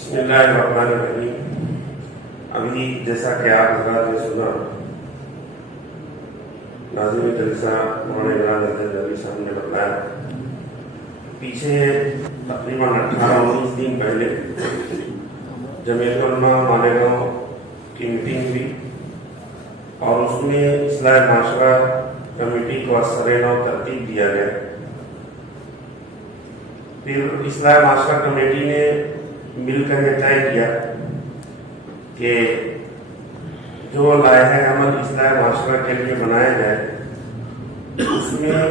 بسم اللہ الرحمن الرحیم۔ ابھی جیسا کہ آپ حضرات نے سنا، ناظم جلسہ مولانا عمران نبی صاحب نے بتایا، پیچھے تقریباً 18-19 دن پہلے جمعیت علماء مالیگاؤں کی میٹنگ ہوئی اور اس میں اصلاح معاشرہ کمیٹی کو سرنو ترتیب دیا گیا۔ پھر اصلاح معاشرہ کمیٹی نے مل کر یہ طے کیا کہ جو لائحہ عمل اصلاح معاشرہ کے لیے بنایا جائے اس میں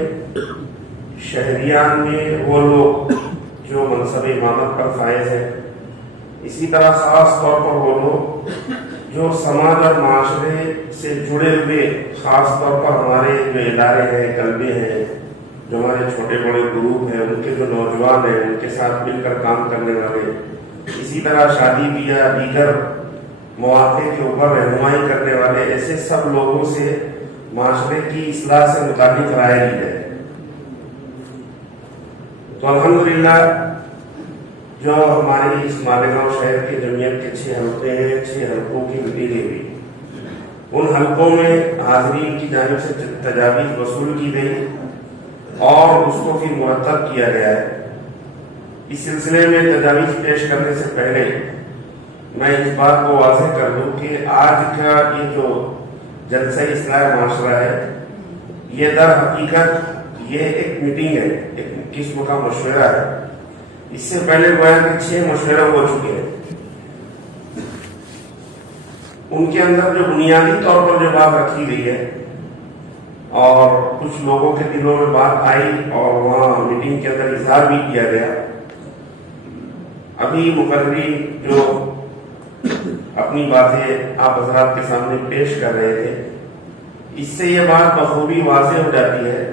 شہریان میں وہ لوگ جو منصب امامت پر فائز ہیں، اسی طرح خاص طور پر وہ لوگ جو سماج اور معاشرے سے جڑے ہوئے، خاص طور پر ہمارے جو ادارے ہیں، کلبے ہیں، جو ہمارے چھوٹے بڑے گروپ ہیں، ان کے جو نوجوان ہیں، ان کے ساتھ مل کر کام کرنے والے، اسی طرح شادی بیاہ دیگر مواقع کے اوپر رہنمائی کرنے والے، ایسے سب لوگوں سے معاشرے کی اصلاح سے متعلق رائے لی ہے۔ تو الحمدللہ جو ہماری اس مالیگاؤں شہر کے جمعیت کے 6 حلقے ہیں، 6 حلقوں کی میٹنگیں ہوئی۔ ان حلقوں میں حاضرین کی جانب سے تجاویز وصول کی گئی اور اس کو پھر مرتب کیا گیا ہے۔ اس سلسلے میں تجاویز پیش کرنے سے پہلے میں اس بات کو واضح کر دوں کہ آج کا یہ جو جلسہ اصلاح معاشرہ ہے، یہ در حقیقت یہ ایک میٹنگ ہے، ایک قسم کا مشورہ ہے۔ اس سے پہلے گویا کہ 6 مشورے ہو چکے ہیں۔ ان کے اندر جو بنیادی طور پر جو بات رکھی گئی ہے اور کچھ لوگوں کے دلوں میں بات آئی اور وہاں میٹنگ کے اندر اظہار بھی کیا گیا، ابھی مقررین جو اپنی باتیں آپ حضرات کے سامنے پیش کر رہے تھے، اس سے یہ بات بخوبی واضح ہو جاتی ہے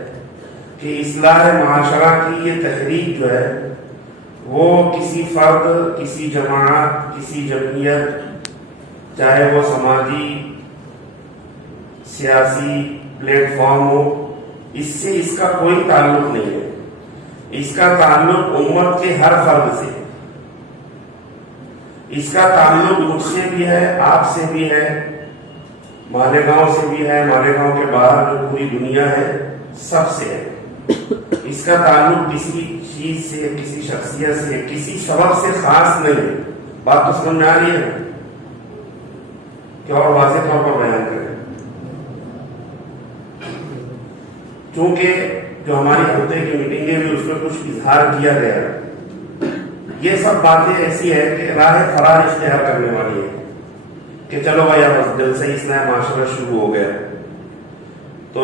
کہ اصلاح معاشرہ کی یہ تحریک جو ہے وہ کسی فرد، کسی جماعت، کسی جمعیت، چاہے وہ سماجی سیاسی پلیٹ فارم ہو، اس سے اس کا کوئی تعلق نہیں ہے۔ اس کا تعلق امت کے ہر فرد سے، اس کا تعلق مجھ سے بھی ہے، آپ سے بھی ہے، مالیگاؤں سے بھی ہے، مالیگاؤں کے باہر جو پوری دنیا ہے سب سے ہے۔ اس کا تعلق کسی چیز سے، کسی شخصیت سے، کسی سبب سے خاص نہیں ہے۔ بات تو سمجھ میں آ رہی ہے کہ اور واضح طور پر بیان کریں؟ چونکہ جو ہماری ہفتے کی میٹنگیں بھی اس میں کچھ اظہار کیا گیا، یہ سب باتیں ایسی ہے کہ راہ فرار اختیار کرنے والی ہے کہ چلو بھائی اب جلسہ اصلاح معاشرہ شروع ہو گیا۔ تو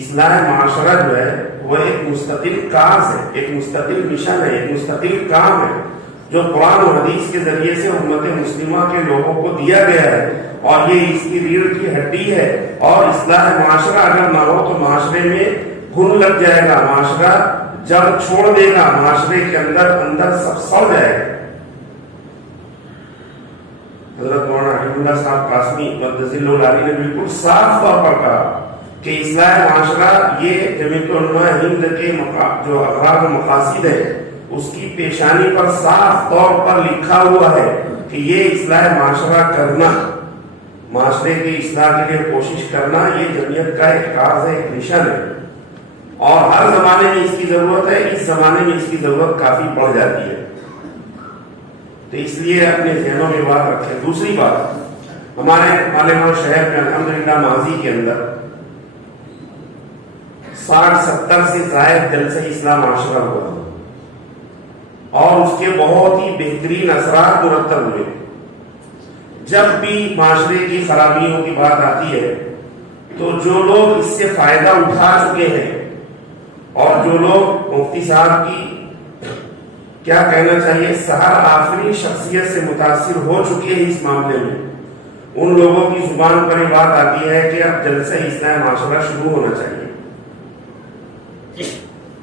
اصلاح معاشرہ جو ہے وہ ایک مستقل کاز ہے، ایک مستقل مشن ہے، ایک مستقل کام ہے جو قرآن و حدیث کے ذریعے سے امت مسلمہ کے لوگوں کو دیا گیا ہے، اور یہ اس کی ریڑھ کی ہڈی ہے۔ اور اصلاح معاشرہ اگر نہ ہو تو معاشرے میں گھن لگ جائے گا، معاشرہ جب چھوڑ دے گا، معاشرے کے اندر سب سڑ جائے گا۔ حضرت مولانا رحمۃ اللہ صاحب قاسمی قدس اللہ علیہ نے بالکل صاف طور پر کہا کہ اصلاح معاشرہ یہ جمعیت علماء ہند کے جو اغراض و مقاصد ہے، اس کی پیشانی پر صاف طور پر لکھا ہوا ہے کہ یہ اصلاح معاشرہ کرنا، معاشرے کی اصلاح کے لیے کوشش کرنا، یہ جمعیت کا ایک کاز ہے، ایک مشن ہے، اور ہر زمانے میں اس کی ضرورت ہے۔ اس زمانے میں اس کی ضرورت کافی بڑھ جاتی ہے، تو اس لیے اپنے ذہنوں میں بات رکھیں۔ دوسری بات، ہمارے مالیگاؤں شہر میں الحمدللہ ماضی کے اندر 60-70 سے زائد جلسہ اصلاح معاشرہ ہوا اور اس کے بہت ہی بہترین اثرات مرتب ہوئے۔ جب بھی معاشرے کی خرابیوں کی بات آتی ہے تو جو لوگ اس سے فائدہ اٹھا چکے ہیں اور جو لوگ مفتی صاحب کی کیا کہنا چاہیے سحر آفرین شخصیت سے متاثر ہو چکے ہیں اس معاملے میں، ان لوگوں کی زبان پر یہ بات آتی ہے کہ اب جلسہ اصلاح معاشرہ شروع ہونا چاہیے۔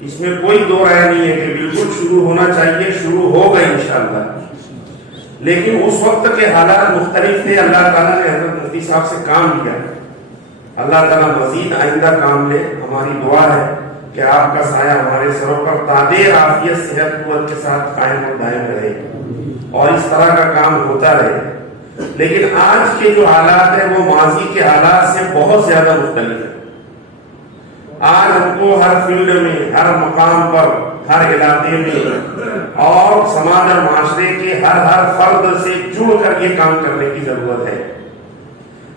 اس میں کوئی دو رائے نہیں ہے کہ بالکل شروع ہونا چاہیے، شروع ہوگا انشاءاللہ، لیکن اس وقت کے حالات مختلف تھے۔ اللہ تعالیٰ نے حضرت مفتی صاحب سے کام لیا، اللہ تعالیٰ مزید آئندہ کام لے۔ ہماری دعا ہے کہ آپ کا سایہ ہمارے سروں پر تادے عافیت صحت قوت کے ساتھ قائم اور دائم رہے۔ اور اس طرح کا کام ہوتا رہے، لیکن آج کے جو حالات ہیں وہ ماضی کے حالات سے بہت زیادہ مختلف ہیں۔ آج ہم کو ہر فیلڈ میں، ہر مقام پر، ہر علاقے میں اور سماج اور معاشرے کے ہر فرد سے جڑ کر یہ کام کرنے کی ضرورت ہے۔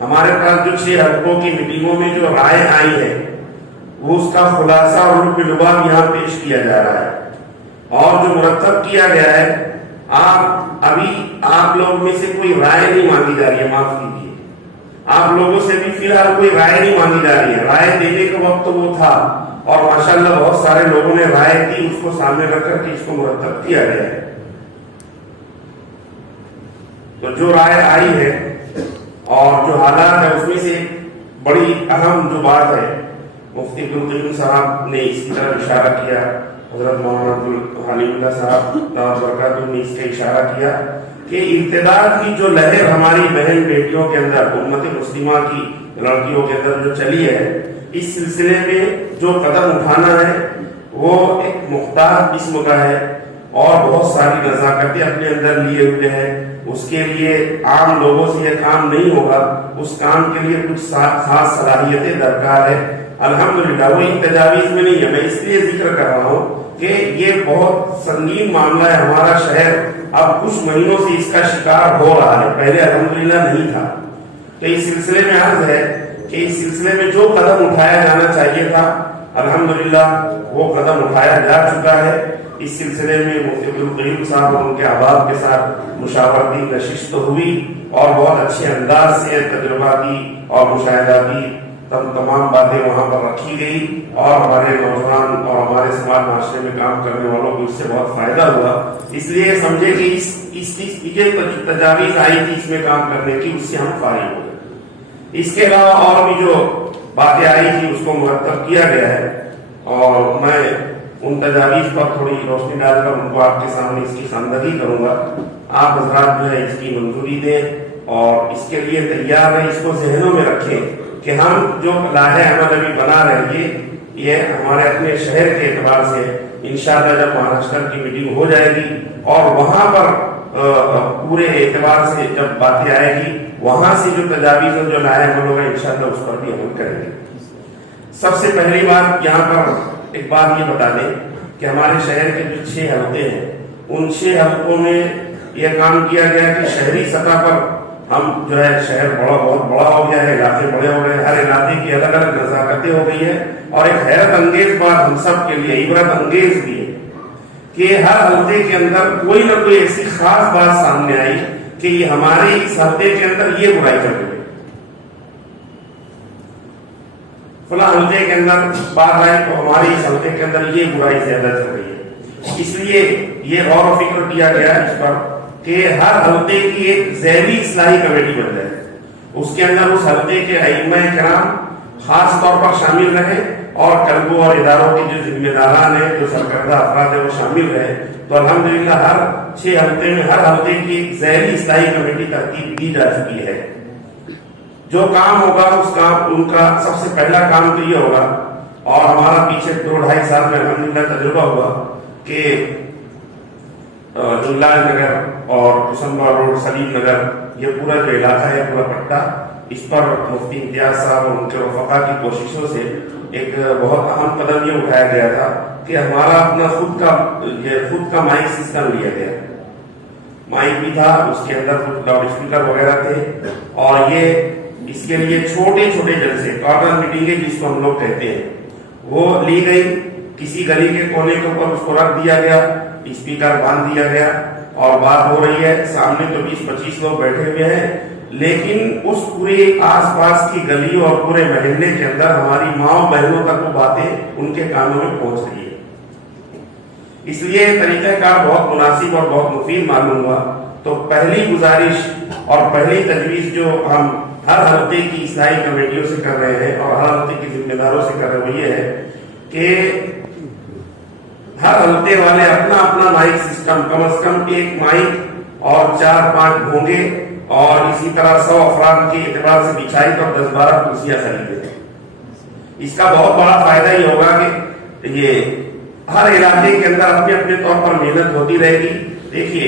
ہمارے پاس جو 6 حلقوں کی میٹنگوں میں جو رائے آئی ہے وہ اس کا خلاصہ اور لب لباب یہاں پیش کیا جا رہا ہے، اور جو مرتب کیا گیا ہے، آپ لوگ میں سے کوئی رائے نہیں مانگی جا رہی ہے، معاف کیجیے، آپ لوگوں سے بھی فی الحال کوئی رائے نہیں مانگی جا رہی ہے۔ رائے دینے کا وقت وہ تھا اور ماشاءاللہ بہت سارے لوگوں نے رائے دی، اس کو سامنے رکھ کر کے اس کو مرتب کیا گیا ہے۔ تو جو رائے آئی ہے اور جو حالات ہے اس میں سے بڑی اہم جو بات ہے، مفتی عبدالقیوم صاحب نے اس کی طرف اشارہ کیا، حضرت مولانا عبدالحلیم اللہ صاحب دعوت برکاتہ نے اس کا اشارہ کیا کہ ارتداد کی جو لہر ہماری بہن بیٹیوں کے اندر، امت مسلمہ کی لڑکیوں کے اندر جو چلی ہے، اس سلسلے میں جو قدم اٹھانا ہے وہ ایک مختار قسم کا ہے اور بہت ساری نزاکتیں اپنے اندر لیے ہوئے ہیں۔ اس کے لیے عام لوگوں سے یہ کام نہیں ہوگا، اس کام کے لیے کچھ خاص صلاحیتیں درکار ہے۔ الحمدللہ وہ ان تجاویز میں نہیں ہے، میں اس لیے ذکر کر رہا ہوں کہ یہ بہت سنگین معاملہ ہے۔ ہمارا شہر اب کچھ مہینوں سے اس کا شکار ہو رہا ہے، پہلے الحمدللہ نہیں تھا۔ تو اس سلسلے میں عرض ہے کہ اس سلسلے میں جو قدم اٹھایا جانا چاہیے تھا الحمدللہ وہ قدم اٹھایا جا چکا ہے۔ اس سلسلے میں مفتی عبدالقیوم صاحب اور ان کے احباب کے ساتھ مشاورتی نشست ہوئی اور بہت اچھے انداز سے تجرباتی اور مشاہداتی تمام باتیں وہاں پر رکھی گئی، اور ہمارے نوجوان اور ہمارے سماج معاشرے میں کام کرنے والوں کو اس سے بہت فائدہ ہوا۔ اس لیے سمجھے کہ اس تجاویز آئی تھی اس میں کام کرنے کی، اس سے ہم فارغ ہو گئے۔ اس کے علاوہ اور بھی جو باتیں آئی تھی اس کو مرتب کیا گیا ہے، اور میں ان تجاویز پر تھوڑی روشنی ڈال کر ان کو آپ کے سامنے اس کی خواندگی کروں گا۔ آپ حضرات جو ہے اس کی منظوری دیں اور اس کے لیے تیار رہیں، اس کو ذہنوں میں رکھیں کہ ہم جو لاہ عمل ابھی بنا رہے ہیں یہ ہمارے اپنے شہر کے اعتبار سے انشاءاللہ جب مہاراشٹر کی میٹنگ ہو جائے گی اور وہاں پر پورے اعتبار سے جب باتیں آئے گی، وہاں سے جو تجاویز اور جو لاہ عمل ہوگا انشاءاللہ اس پر بھی عمل کریں گے۔ سب سے پہلی بات یہاں پر ایک بات یہ بتا دیں کہ ہمارے شہر کے جو 6 حلقے ہیں ان 6 حلقوں میں یہ کام کیا گیا کہ شہری سطح پر ہم جو ہے شہر بہت بڑا ہو گیا ہے، علاقے بڑے ہو گئے، ہر علاقے کی الگ الگ نزاکتیں ہو گئی ہے، اور ایک حیرت انگیز بات ہم سب کے لیے عبرت انگیز بھی ہے کہ ہر حلقے کے اندر کوئی نہ کوئی ایسی خاص بات سامنے آئی کہ یہ ہمارے اس حلقے کے اندر یہ برائی کر رہے ہیں، فلاں حلقے کے اندر بات آئی تو ہمارے اس حلقے کے اندر یہ برائی زیادہ چل رہی ہے۔ اس لیے یہ غور و فکر کیا گیا اس پر کہ ہر حلقے کی ایک ذیلی اصلاحی کمیٹی بن جائے، اس کے اندر اس حلقے کے ائمہ کرام خاص طور پر شامل رہے اور کلبوں اور اداروں کے جو ذمہ داران ہیں، جو سرکردہ افراد ہیں وہ شامل رہے۔ تو الحمدللہ ہر 6 حلقے میں ہر حلقے کی ایک ذیلی اصلاحی کمیٹی ترتیب دی جا چکی ہے۔ جو کام ہوگا اس کام ان کا سب سے پہلا کام تو یہ ہوگا، اور ہمارا پیچھے 2-2.5 سال میں الحمدللہ تجربہ ہوا کہ جلاج نگر اور کسمبا روڈ، سلیم نگر، یہ پورا جو علاقہ ہے پورا پٹا، اس پر مفتی امتیاز صاحب اور ان کے رفقا کی کوششوں سے ایک بہت اہم قدم یہ اٹھایا گیا تھا کہ ہمارا اپنا خود کا مائک سسٹم لیا گیا، مائک بھی تھا، اس کے اندر کچھ لاؤڈ اسپیکر وغیرہ تھے، اور یہ اس کے لیے چھوٹے چھوٹے جلسے، کارنر میٹنگیں جس کو ہم لوگ کہتے ہیں، وہ لی گئی، کسی گلی کے کونے کے اوپر اس کو رکھ دیا گیا، اسپیکر باندھ دیا گیا، اور بات ہو رہی ہے، سامنے تو 20-25 لوگ بیٹھے ہوئے ہیں، لیکن اس پورے آس پاس کی گلیوں اور پورے محلے کے اندر ہماری ماں بہنوں تک وہ باتیں ان کے کانوں میں پہنچ رہی ہے۔ اس لیے طریقہ کار بہت مناسب اور بہت مفید معلوم ہوا۔ تو پہلی گزارش اور پہلی تجویز جو ہم ہر حلقے کی اصلاحی کمیٹیوں سے کر رہے ہیں اور ہر حلقے کی ذمہ داروں سے کر رہے ہیں وہ یہ ہے کہ ہر حلقے والے اپنا اپنا مائک سسٹم، کم از کم ایک مائک اور 4-5 بھونگے، اور اسی طرح 100 افراد کے اعتبار سے بچھائی پر 10-12 کرسیاں خریدیں۔ اس کا بہت بڑا فائدہ یہ ہوگا کہ یہ ہر علاقے کے اندر اپنے اپنے طور پر محنت ہوتی رہے گی۔ دیکھیے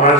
5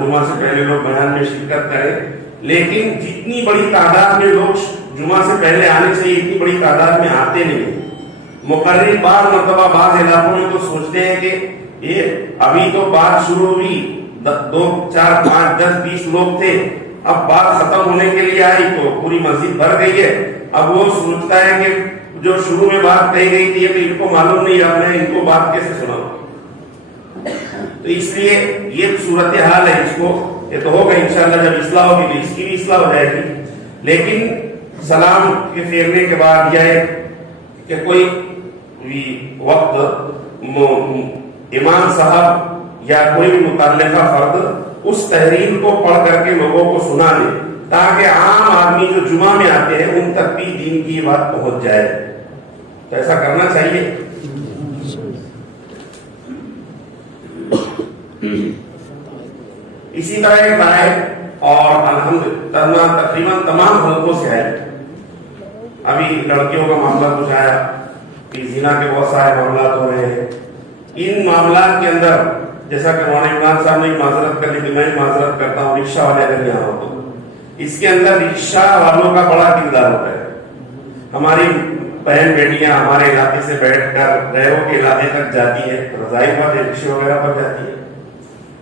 جمعہ سے پہلے لوگ بیان میں شرکت کریں، لیکن جتنی بڑی تعداد میں لوگ جمعہ سے پہلے آنے چاہیے اتنی بڑی تعداد میں آتے نہیں۔ مقرر بعض مرتبہ بعض علاقوں میں تو سوچتے ہیں کہ یہ ابھی تو بات شروع ہوئی، 2 4 5 10 20 لوگ تھے، اب بات ختم ہونے کے لیے آئی تو پوری مسجد بھر گئی ہے۔ اب وہ سوچتا ہے کہ جو شروع میں بات کہی گئی تھی کہ ان کو معلوم نہیں، اب میں ان کو بات کیسے سناؤں؟ تو اس لیے یہ صورتحال ہے، اس کو یہ تو ہوگا انشاءاللہ، جب اصلاح ہوگی تو اس کی بھی اصلاح ہو جائے گی۔ لیکن سلام کے پھیرنے کے بعد یہ کہ کوئی وقت امام صاحب یا کوئی بھی متعلقہ فرد اس تحریر کو پڑھ کر کے لوگوں کو سنا دے، تاکہ عام آدمی جو جمعہ میں آتے ہیں ان تک بھی دین کی بات پہنچ جائے۔ تو ایسا کرنا چاہیے۔ اسی طرح ایک رائے اور الحمدللہ تقریباً تمام حلقوں سے ہے، ابھی لڑکیوں کا معاملہ کچھ آیا، زنا کے بہت سارے معاملات ہو رہے ہیں۔ ان معاملات کے اندر جیسا کہ مولانا عمران صاحب نے معذرت کر لی کہ میں معذرت کرتا ہوں، رکشہ والے اگر یہاں ہو تو اس کے اندر رکشہ والوں کا بڑا کردار ہوتا ہے۔ ہماری بہن بیٹیاں ہمارے علاقے سے بیٹھ کر غیروں کے علاقے تک جاتی ہے، رضائی پر رکشے وغیرہ پر جاتی ہے،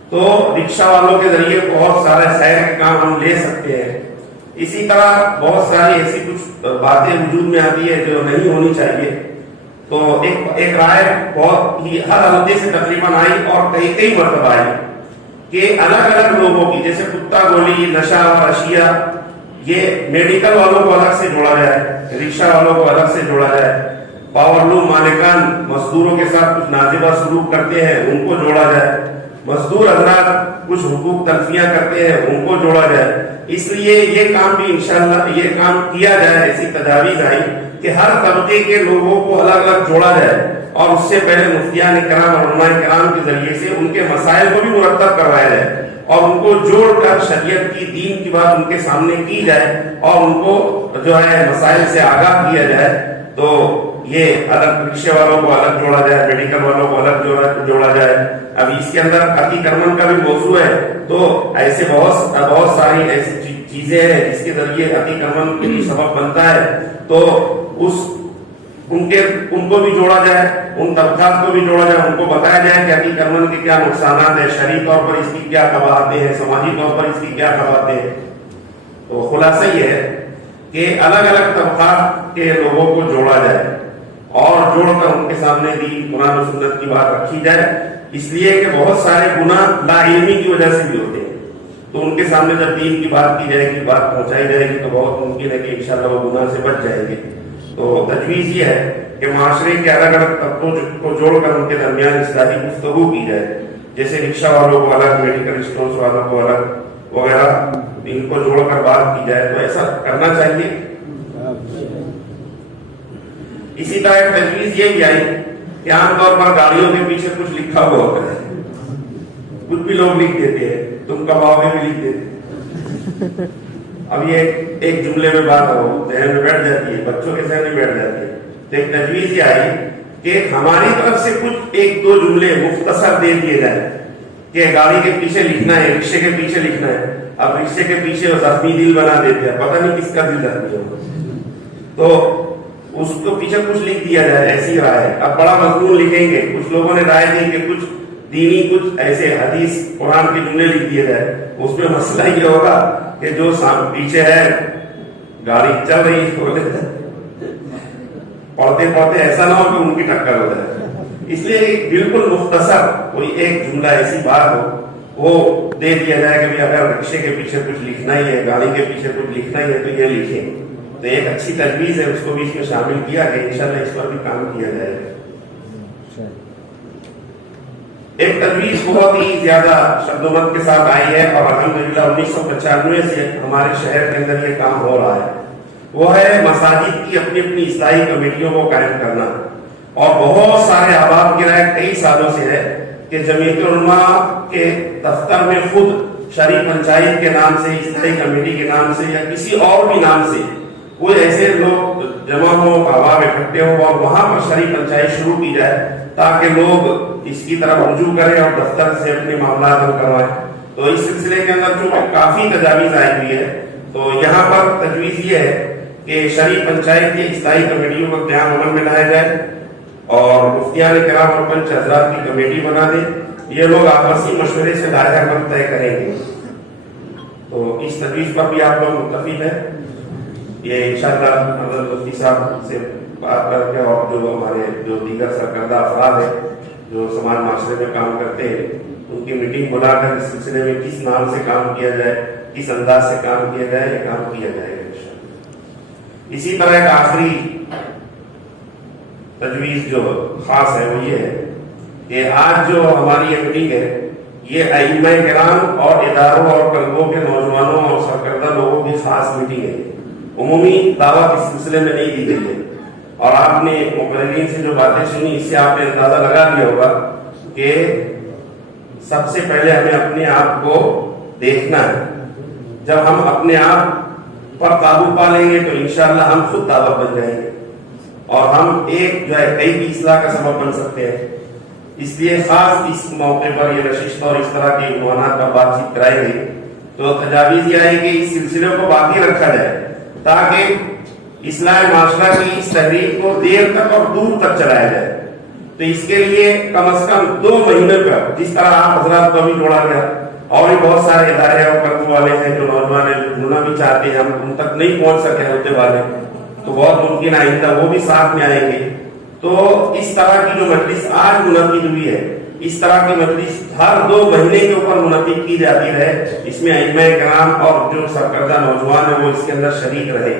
تو رکشہ والوں کے ذریعے بہت سارے خیر کے کام ہم لے سکتے ہیں۔ اسی طرح بہت ساری ایسی کچھ باتیں وجود میں آتی ہے جو نہیں ہونی چاہیے۔ تو ایک رائے بہت ہی ہر حلقے سے تقریباً آئی اور کئی مرتبہ آئی کہ الگ الگ لوگوں کی، جیسے کتا گولی، نشہ اور اشیاء، یہ میڈیکل والوں کو الگ سے جوڑا جائے، رکشہ والوں کو الگ سے جوڑا جائے، پاور لوم مالکان مزدوروں کے ساتھ کچھ نازیبہ سلوک کرتے ہیں ان کو جوڑا جائے، مزدور حضرات کچھ حقوق تلفیاں کرتے ہیں ان کو جوڑا جائے۔ اس لیے یہ کام بھی انشاءاللہ یہ کام کیا جائے۔ ایسی تجاویز آئی کہ ہر طبقے کے لوگوں کو الگ الگ جوڑا جائے، اور اس سے پہلے مفتیان کرام اور علماء کرام کے ذریعے سے ان کے مسائل کو بھی مرتب کروایا جائے اور ان کو جوڑ کر شریعت کی، دین کی بات ان کے سامنے کی جائے اور ان کو جو ہے مسائل سے آگاہ کیا جائے۔ تو یہ الگ رکشے والوں کو الگ جوڑا جائے، میڈیکل والوں کو الگ جوڑا جائے۔ اب اس کے اندر عقی کرمن کا بھی موضوع ہے، تو ایسے بہت ساری ایسی چیزیں ہیں جس کے ذریعے عقی کرمن کے بھی سبب بنتا ہے، تو ان کو بھی جوڑا جائے، ان طبقات کو بھی جوڑا جائے، ان کو بتایا جائے کہ عقی کرمن کے کیا نقصانات ہیں، شرعی طور پر اس کی کیا قباحتیں ہیں، سماجی طور پر اس کی کیا قباحتیں ہیں۔ تو خلاصہ یہ ہے کہ الگ الگ طبقات کے لوگوں کو جوڑا جائے اور جوڑ کر ان کے سامنے بھی قرآن و سنت کی بات رکھی جائے، اس لیے کہ بہت سارے گناہ لا علمی کی وجہ سے بھی ہوتے ہیں، تو ان کے سامنے جب دین کی بات کی جائے گی، بات پہنچائی جائے گی، تو بہت ممکن ہے کہ انشاءاللہ وہ گناہ سے بچ جائیں گے۔ تو تجویز یہ ہے کہ معاشرے کے الگ الگ طبقوں کو جوڑ کر ان کے درمیان اصلاحی گفتگو کی جائے، جیسے رکشہ والوں کو الگ، میڈیکل اسٹورز والوں کو الگ وغیرہ، ان کو جوڑ کر بات کی جائے، تو ایسا کرنا چاہیے۔ اسی طرح ایک تجویز یہ بھی آئی کہ عام طور پر گاڑیوں کے پیچھے کچھ لکھا ہوا ہوتا ہے، کچھ بھی لوگ لکھ دیتے ہیں، تم کب آؤ گے بھی لکھ دیتے۔ اب یہ ایک جملے میں بات ہو ذہن میں بیٹھ جاتی ہے، بچوں کے ذہن میں بیٹھ جاتی ہے، تو ایک تجویز یہ آئی کہ ہماری طرف سے کچھ 1-2 جملے مختصر دے دیے جائیں کہ گاڑی کے پیچھے لکھنا ہے، رکشے کے پیچھے لکھنا ہے۔ اب رکشے کے پیچھے زخمی دل بنا دیتے ہیں، پتہ نہیں کس کا دل زخمی ہوگا، تو اس کو پیچھے کچھ لکھ دیا جائے، ایسی رائے ہے۔ اب بڑا مضمون لکھیں گے، کچھ لوگوں نے رائے دی کہ کچھ دینی، کچھ ایسے حدیث قرآن کے جملے لکھ دیے جائے۔ اس میں مسئلہ یہ ہوگا کہ جو پیچھے ہے گاڑی چل رہی ہے، پڑھتے پڑھتے ایسا نہ ہو کہ ان کی ٹکر ہو جائے، اس لیے بالکل مختصر کوئی ایک جملہ ایسی بات ہو وہ دے دیا جائے کہ اگر رکشے کے پیچھے کچھ لکھنا ہی ہے، گاڑی کے پیچھے کچھ لکھنا ہی ہے تو یہ لکھیں۔ تو ایک اچھی تجویز ہے، اس کو بھی اس میں شامل کیا کہ انشاءاللہ اس پر بھی کام کیا جائے گا۔ ایک تجویز بہت ہی زیادہ شدت کے ساتھ آئی ہے اور الحمدللہ 1995 سے ہمارے شہر کے اندر یہ کام ہو رہا ہے، وہ ہے مساجد کی اپنی اپنی اصلاحی کمیٹیوں کو قائم کرنا۔ اور بہت سارے احباب کی رائے کئی سالوں سے ہے کہ جمعیت علماء کے دفتر میں خود شرعی پنچایت کے نام سے، اصلاحی کمیٹی کے نام سے یا کسی اور بھی نام سے کوئی ایسے لوگ جمع ہو، احباب اکٹھے ہو اور وہاں پر شرعی پنچایت شروع کی جائے تاکہ لوگ اس کی طرف رجوع کریں اور دفتر سے اپنے معاملات حل کروائیں. تو اس سلسلے کے اندر چونکہ کافی تجاویز آئی ہوئی ہے، تو یہاں پر تجویز یہ ہے کہ شریف پنچایت کی اصلاحی کمیٹیوں کو قیام عمل میں لایا جائے اور مفتیان کرام اور پنچ حضرات کی کمیٹی بنا دیں. یہ لوگ آپسی مشورے سے دائرہ عمل طے کریں گے. تو اس تجویز پر بھی آپ لوگ متفق ہیں. یہ انشاءاللہ حضرت مفتی صاحب سے بات کر کے اور جو ہمارے جو دیگر سرکردہ افراد ہیں جو سماج معاشرے میں کام کرتے ہیں ان کی میٹنگ بلا کر اس سلسلے میں کس نام سے کام کیا جائے، کس انداز سے کام کیا جائے، یہ کام کیا جائے گا انشاءاللہ. اسی طرح ایک آخری تجویز جو خاص ہے وہ یہ ہے کہ آج جو ہماری یہ میٹنگ ہے یہ ائمہ کرام اور اداروں اور کلبوں کے نوجوانوں اور سرکردہ لوگوں کی خاص میٹنگ ہے. عمومی دعوت اس سلسلے میں نہیں دی گئی ہے. اور آپ نے مقررین سے جو باتیں سنی اس سے آپ نے اندازہ لگا لیا ہوگا کہ سب سے پہلے ہمیں اپنے آپ کو دیکھنا ہے. جب ہم اپنے آپ پر قابو پا لیں گے تو انشاءاللہ ہم خود دعوت بن جائیں گے اور ہم ایک جو ہے کئی کی اصلاح کا سبب بن سکتے ہیں. اس لیے خاص اس موقع پر یہ نشست اور اس طرح کے عنوانات پر بات چیت کرائی گئی. تو تجاویز یہ ہے کہ اس سلسلے کو باقی رکھا جائے تاکہ اصلاح معاشرہ کی اس تحریک کو دیر تک اور دور تک چلایا جائے. تو اس کے لیے کم از کم 2 مہینے پر جس طرح آپ حضرات کو بھی جوڑا گیا اور بھی بہت سارے ادارے اور کرنے والے ہیں جو نوجوان جڑنا بھی چاہتے ہیں، ہم ان تک نہیں پہنچ سکے ہوتے والے، تو بہت ممکن آئندہ وہ بھی ساتھ میں آئیں گے. تو اس طرح کی جو مجلس آج منعقد ہوئی ہے اس طرح کی مجلس ہر 2 مہینے کے اوپر منعقد کی جاتی رہے. اس میں ائمہ کرام اور جو سرکردہ نوجوان ہیں وہ اس کے اندر شریک رہے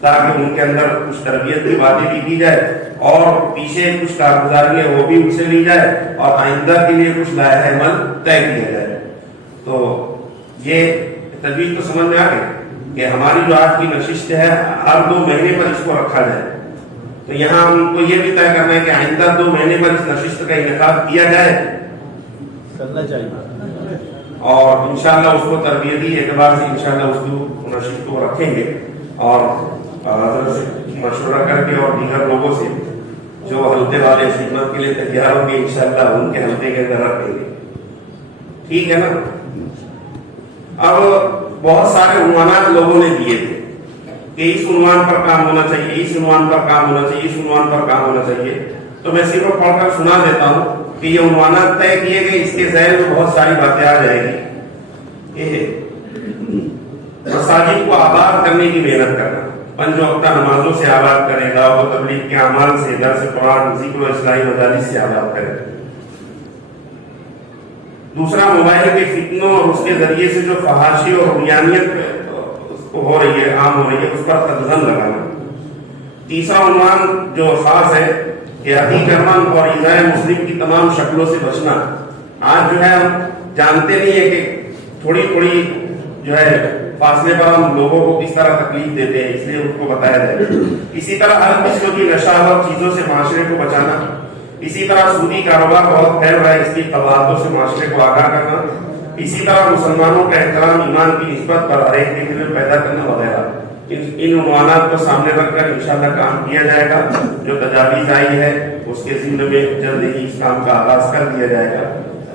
تاکہ ان کے اندر کچھ تربیت کی باتیں بھی کی جائے اور پیچھے کچھ کارگزاری ہے وہ بھی ان سے لی جائے اور آئندہ کے لیے کچھ لائحہ عمل طے کیا جائے. تو یہ تجویز تو سمجھ میں آ گئی کہ ہماری جو آج کی نشست ہے ہر 2 مہینے پر اس کو رکھا جائے. تو یہاں ہم کو یہ بھی طے کرنا ہے کہ آئندہ 2 مہینے پر اس نشست کا انعقاد کیا جائے کرنا چاہیے اور انشاءاللہ اس کو تربیتی اعتبار سے انشاءاللہ اس کو نشست کو رکھیں گے اور حضرت سے مشورہ کر کے اور دیگر لوگوں سے جو حلقے والے خدمت کے لیے تیار ہوں گے انشاءاللہ ان کے حلقے کے اندر رکھیں گے. ٹھیک ہے نا. اب بہت سارے عنوانات لوگوں نے دیے تھے کہ اس عنوان پر کام ہونا چاہیے، اس عنوان پر کام ہونا چاہیے، اس عنوان پر کام ہونا چاہیے. تو میں صرف پڑھ کر سنا دیتا ہوں کہ یہ عنوانات طے کیے گئے. اس کے ذیل میں بہت ساری باتیں آ جائیں گی. مساجد کو آباد کرنے کی محنت کرنا، 5 وقتہ نمازوں سے آباد کریں، دعوت و تبلیغ کے اعمال سے، درس قرآن، ذکر و اصلاحی مجالس سے آباد کریں. دوسرا موبائل کے فتنوں اور اس کے ذریعے سے جو فحاشی اور عریانیت ہو رہی ہے، عام ہو رہی ہے، اس پر قدغن لگانا. تیسرا عنوان جو خاص ہے کہ حقیق ارمن اور ایذائے مسلم کی تمام شکلوں سے بچنا. آج جو ہے ہم جانتے نہیں ہیں کہ تھوڑی تھوڑی جو ہے فاصلے پر ہم لوگوں کو کس طرح تکلیف دیتے ہیں، اس لیے ان کو بتایا جائے. اسی طرح ہر قسم کی نشہ اور چیزوں سے معاشرے کو بچانا. اسی طرح سودی کاروبار بہت پھیل رہا ہے، اس کی قواعدوں سے معاشرے کو آگاہ کرنا. اسی طرح مسلمانوں کا احترام ایمان کی نسبت پر ہر ایک کے دل میں پیدا کرنا وغیرہ. ان عنوانات کو سامنے رکھ کر انشاءاللہ کام کیا جائے گا. جو تجاویز آئی ہے اس کے ذمے میں جلد ہی اس کام کا آغاز کر دیا جائے گا.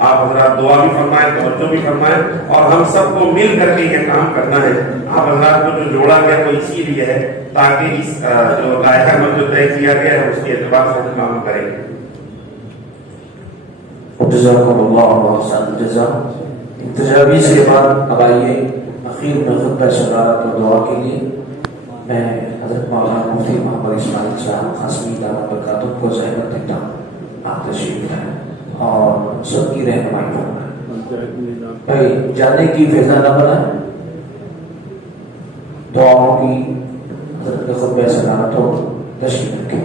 آپ حضرات دعا بھی فرمائیں، توجہ بھی فرمائیں اور ہم سب کو مل کر کے یہ کام کرنا ہے. آپ حضرات کو جو جوڑا گیا وہ اسی لیے ہے تاکہ اس جو لائحہ عمل جو طے کیا گیا ہے اس کے اعتبار سے ہم کام کریں. جزاکم اللہ احسن الجزا. تجاویز کے بعد اب آئیے اخیر میں خطبہ شکارت اور دعا کے لیے میں حضرت مولانا مفتی محمد اسماعیل صاحب قاسمی دعوت برکاتہ کو زحمت دیتا ہوں آپ تشریف لائیں اور سب کی رہنمائی فرمائیں. بھائی جانے کی فضا نہ بنائیں، دعاؤں کی حضرت کے خطبہ شکارت ہو تشریف رکھیں.